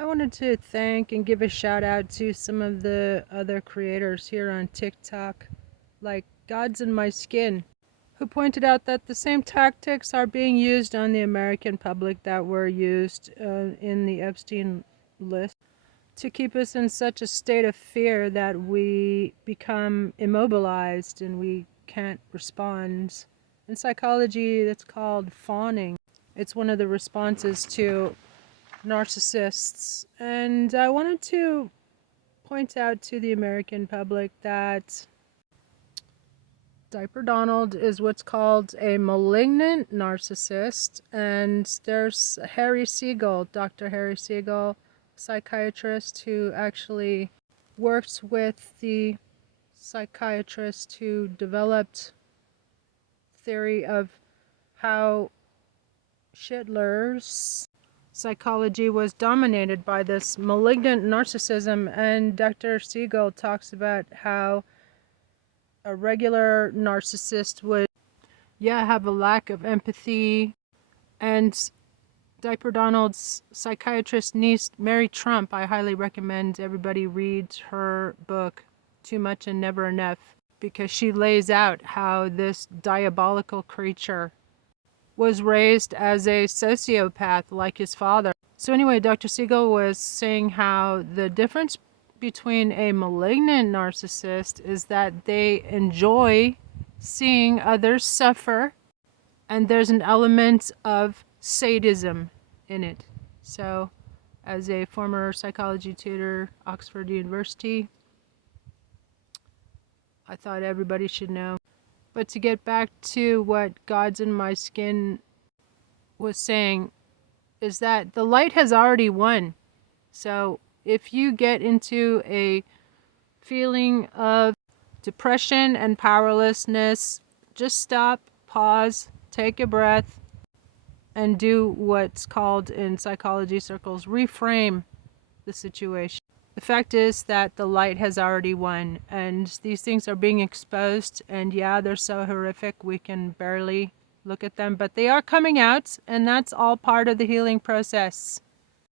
I wanted to thank and give a shout out to some of the other creators here on TikTok, like Gods in My Skin, who pointed out that the same tactics are being used on the American public that were used in the Epstein list to keep us in such a state of fear that we become immobilized and we can't respond. In psychology, that's called fawning. It's one of the responses to narcissists. And I wanted to point out to the American public that Diaper Donald is what's called a malignant narcissist. And there's Harry Siegel, Dr. Harry Siegel, psychiatrist who actually works with the psychiatrist who developed theory of how Schindler's psychology was dominated by this malignant narcissism. And Dr. Siegel talks about how a regular narcissist would have a lack of empathy. And Diaper Donald's psychiatrist niece, Mary Trump, I highly recommend everybody reads her book, Too Much and Never Enough, because she lays out how this diabolical creature was raised as a sociopath like his father. So anyway, Dr. Siegel was saying how the difference between a malignant narcissist is that they enjoy seeing others suffer, and there's an element of sadism in it. So, as a former psychology tutor, Oxford University, I thought everybody should know. But to get back to what Gods in My Skin was saying, is that the light has already won. So if you get into a feeling of depression and powerlessness, just stop, pause, take a breath, and do what's called in psychology circles reframe the situation. The fact is that the light has already won, and these things are being exposed, and yeah, they're so horrific we can barely look at them, but they are coming out, and that's all part of the healing process.